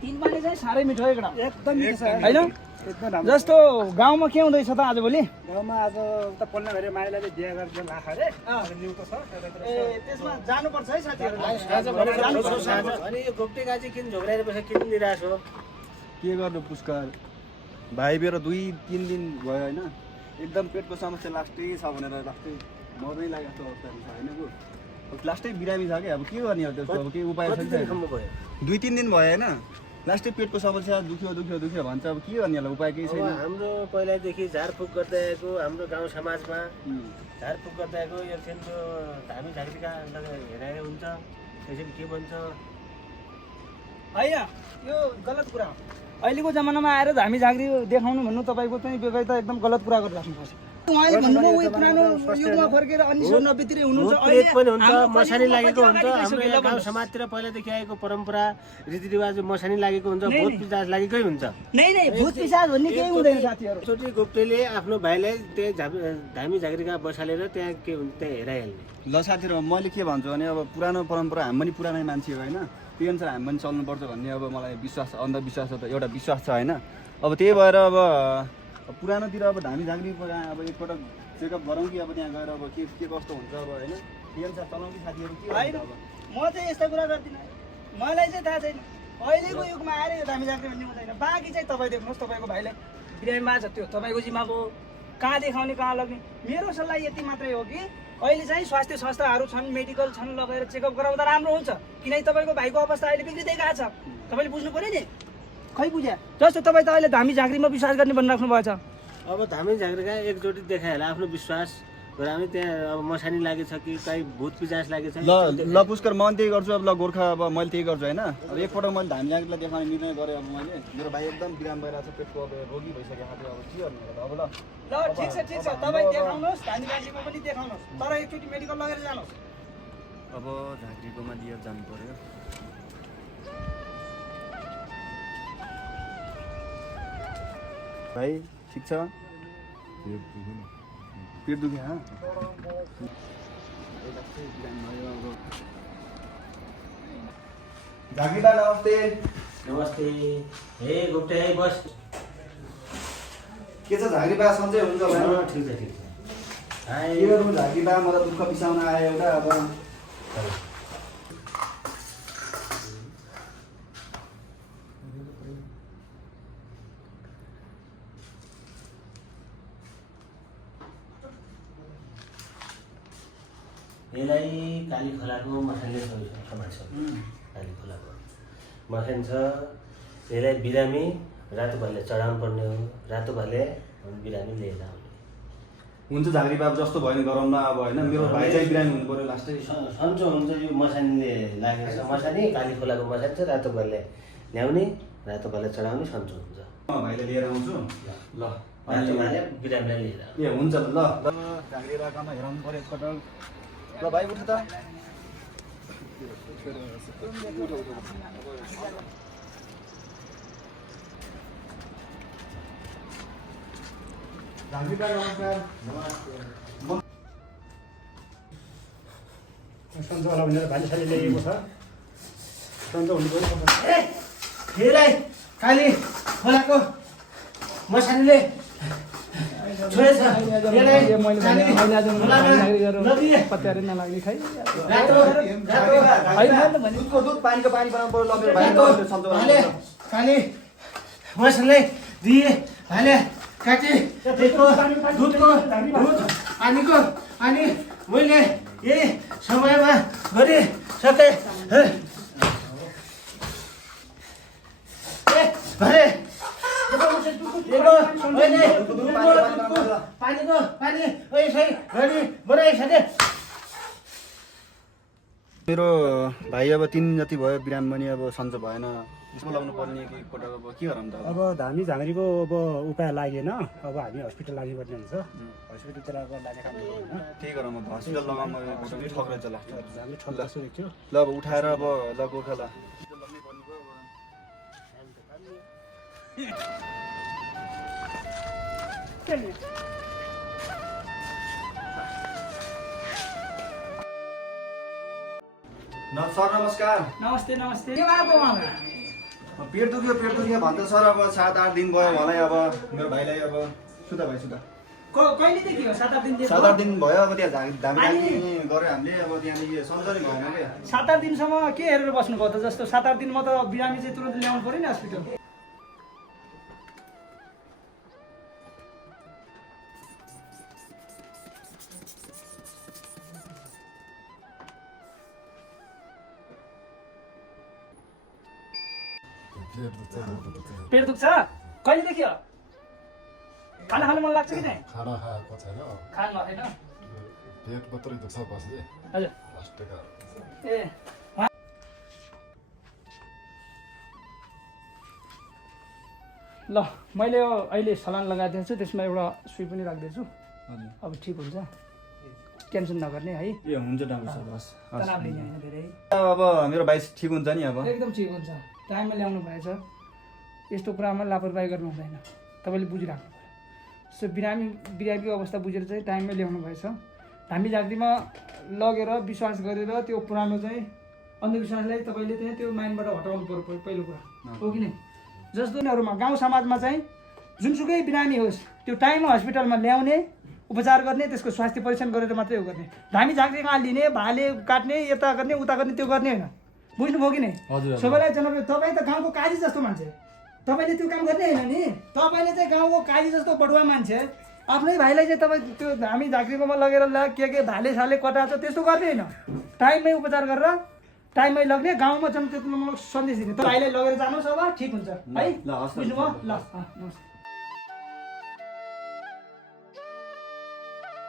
तीन पानी चाहिँ साह्रै मिठो है केटा एकदम मिठो छ हैन एकदम राम्रो जस्तो गाउँमा के हुँदैछ त आजभोलि गाउँमा आज उता पल्ल गरे माइलाले बिहा गरिदिनु लाख अरे न्युको छ ए त्यसमा जानुपर्छ है साथीहरु अनि यो गोप्टे गाजी किन झोक्राएर बसेर किन लिइरहेको छौ के गर्नु पुष्कर भाइ मेरो 2-3 दिन भयो होइन एकदम पेटको समस्या लास्टै छ भनेर लास्टै मर्नै लागेको अवस्थामा छ होइन को लास्टै बिरामी छ क्या अब के गर्ने अब त्यसको अब के उपाय छैन 2-3 दिन भयो होइन लास्टै पेटको समस्या दुख्यो भन्छ अब के गर्ने होला उपाय केही छैन हाम्रो पहिलादेखि झारफुक गर्दै आएको हाम्रो गाउँ समाजमा झारफुक गर्दै आएको यो सेनको धामी झाँक्रीका हेराएर हुन्छ त्यसरी के भन्छ हैन यो गलत कुरा हो अहिलेको जमानामा आएर धामी झाँक्री देखाउनु भन्नु तपाईको चाहिँ व्यवहार त एकदम गलत कुरा गरिराख्नुपर्छ उहाँले भन्नुभयो उयो पुरानो युगमा फर्केर 1990 तिर हुनुहुन्छ अहिले पनि हुन्छ मसानी लागेको हुन्छ हाम्रो यहाँ गाउँ समाजतिर पहिलादेखि आएको परम्परा रीतिरिवाज मसानी लागेको हुन्छ भूत पिशाच लागेकै हुन्छ नै भूत पिशाच भन्ने केही हुँदैन साथीहरु चोटी गोप्टेले आफ्नो भाइलाई त्यही धामी झाँक्रीका बसालेर त्यहाँ के हुन्छ त्यहाँ हेराइहाल्ने ल साथीहरु मैले के भन्छु भने अब पुरानो परम्परा हामी पनि पुरानै मान्छे हो होइन त्यही अनुसार हामी पनि चल्नुपर्छ भन्ने अब मलाई विश्वास अन्धविश्वास त एउटा विश्वास छ होइन अब त्यही भएर अब पुरानोतिर अब धामी झाँक्री अब एकपटक चेकअप गरौँ कि अब त्यहाँ गएर अब के कस्तो हुन्छ अब होइन त्यही अनुसार चलाउँ कि साथीहरू के होइन म चाहिँ यस्तो कुरा गर्दिनँ मलाई चाहिँ थाहा छैन अहिलेको युगमा आएर यो धामी झाँक्री भन्ने हुँदैन बाँकी चाहिँ तपाईँ देख्नुहोस् तपाईँको भाइलाई बिरामीमा छ त्यो तपाईँको जिम्माको कहाँ देखाउने कहाँ लग्ने मेरो सल्लाह यति मात्रै हो कि अहिले चाहिँ स्वास्थ्य संस्थाहरू छन् मेडिकल छन् लगेर चेकअप गराउँदा राम्रो हुन्छ किनकि तपाईँको भाइको अवस्था अहिले बिग्रिँदै गएको छ तपाईँले बुझ्नु पऱ्यो नि खै बुझ्या जस्तो तपाईँ त अहिले धामी झाँक्रीमा विश्वास गर्ने भनिराख्नु भएको छ अब धामी झाँक्रीका एकचोटि देखाइहाल्यो आफ्नो विश्वास हामी त्यहाँ अब मसानी लागेछ कि कहीँ भूत पिशाच लागेछ ल पुष्कर म त्यही गर्छु अब ल गोर्खा अब मैले त्यही गर्छु होइन अब एकपटक मैले धामी झाँक्रीलाई देखाउने निर्णय गरेँ अब मैले मेरो भाइ एकदम बिराम भइरहेको छ पेटको अब रोगी भइसक्यो अब के गर्ने अब ल ठिक छ तपाईँ देखाउनुहोस् धामी झाँक्रीमा पनि देखाउनुहोस् तर एकचोटि मेडिकल लगेर जानुहोस् अब झाँक्रीकोमा लिएर जानु पर्यो भाइ ठिक छ पेट दुख्यो झाँक्रीबा नमस्ते नमस्ते हे गोप्टे है बस के छ झाँक्रीबा सन्चै हुनुहुन्छ होला ठिक छ के गर्नु झाँक्रीबा मलाई दुःख बिसाउन आयो एउटा अब यसलाई काली खोलाको मखानले समात्छ काली खोलाको मखान छ यसलाई बिरामी रातो भाले चढाउनु पर्ने हो रातो भाले बिरामी लिएर आउने हुन्छ झाँक्रीबा जस्तो भयो नि गरौँ न अब होइन मेरो भाइ चाहिँ बिरामी हुनु पर्यो लास्टै सन्चो हुन्छ यो मसानीले लागेको छ मसानी काली खोलाको मसान छ रातो भाले ल्याउने रातो भाले चढाउने सन्चो हुन्छ म भाइले लिएर आउँछु ल रातो भाले बिरामीलाई लिएर ए हुन्छ ल झाँक्रीबाकोमा हेराउनु पर्यो एकपटक ल भाइ उठ त झाँक्रीबा नमस्कार सन्चो होला भनेर भाइले साली ल्याएको छ सन्चो हुनु पर्यो यसलाई काली खोलाको मसानीले छोडेछ पत्याएर नलाग्ने खै दुधको दुध पानीको पानी बनाउनु पर्यो ल मेरो भाइ सन्चो काली मसानलाई दिए भाले काटी दुधको दुध पानीको अनि मैले यही समयमा गरिसकेँ भरे पानीको पानी यसै घडी बनाइसकेँ मेरो भाइ अब 3 दिन जति भयो बिराम पनि अब सन्चो भएन यसमा लाउनु पर्ने कि एकपटक अब के गरौँ त अब धामी झाँक्रीको अब उपाय लागेन अब हामी हस्पिटल लाग्नुपर्ने हुन्छ हस्पिटलतिर अब लाने काम गर्दैन त्यही गरौँ अब हस्पिटल लगाउनु ठग्रेछ लास्ट हामीले ठल्ला सुनेको थियो ल अब उठाएर अब ल गोर्खा ल सर नमस्कार। नमस्ते नमस्ते के भएको उहाँलाई? पेट दुख्यो भन्दा सर अब 7-8 दिन भयो मलाई अब मेरो भाइलाई अब सुता भाइ सुता कहिलेदेखि हो? 7-8 दिन 7-8 दिन भयो अब त्यहाँ धामी गऱ्यो हामीले अब त्यहाँदेखि सन्चै भएन क्या 7-8 दिनसम्म के हेरेर बस्नुभयो त? जस्तो 7-8 दिनमा त बिरामी चाहिँ तुरन्त ल्याउनु पऱ्यो नि हस्पिटल। पेट दुख्छ? कहिलेदेखि हो? खाना खानु मन लाग्छ कि नै? खाना खाएको छैन खानु भएको छैन? पेट मात्रै दुख्छ बस्ने हजुर लास्टका ए ल मैले यो अहिले सलान लगाइदिएको छु, त्यसमा एउटा सुई पनि राखिदिएछु। अब ठिक हुन्छ, टेन्सन नगर्ने है। ए हुन्छ डाक्टर सर बस तनाव लिने होइन धेरै। अब मेरो भाइ ठिक हुन्छ नि अब एकदम ठिक हुन्छ, टाइममा ल्याउनु भएछ। यस्तो कुरामा लापरवाही गर्नु हुँदैन, तपाईँले बुझिराख्नु पऱ्यो। सो बिरामीको अवस्था बुझेर चाहिँ टाइममै ल्याउनु भएछ। धामी झाँक्रीमा लगेर विश्वास गरेर त्यो पुरानो चाहिँ अन्धविश्वासलाई तपाईँले चाहिँ त्यो माइन्डबाट हटाउनु पऱ्यो पहिलो कुरा हो कि नै। जस्तो यिनीहरूमा गाउँ समाजमा चाहिँ जुनसुकै बिरामी होस् त्यो टाइममा हस्पिटलमा ल्याउने, उपचार गर्ने, त्यसको स्वास्थ्य परीक्षण गरेर मात्रै हो गर्ने। धामी झाँक्री कहाँ लिने, भाले काट्ने, यता गर्ने उता गर्ने त्यो गर्ने होइन। बुझ्नुभयो कि नै? सबैलाई जनाब तपाईँ त गाउँको काजी जस्तो मान्छे, तपाईँले त्यो काम गर्ने होइन नि। तपाईँले चाहिँ गाउँको काजी जस्तो बढुवा मान्छे आफ्नै भाइलाई चाहिँ तपाईँ त्यो धामी झाँक्रीकोमा लगेर के भाले साले कटाएको छ त्यस्तो गर्ने होइन। टाइममै उपचार गरेर टाइममै लग्ने, गाउँमा चाहिँ त्यत्रो सन्देश दिने। त भाइलाई लगेर जानुहोस् अब ठिक हुन्छ है। बुझ्नुभयो? ल नमस्ते।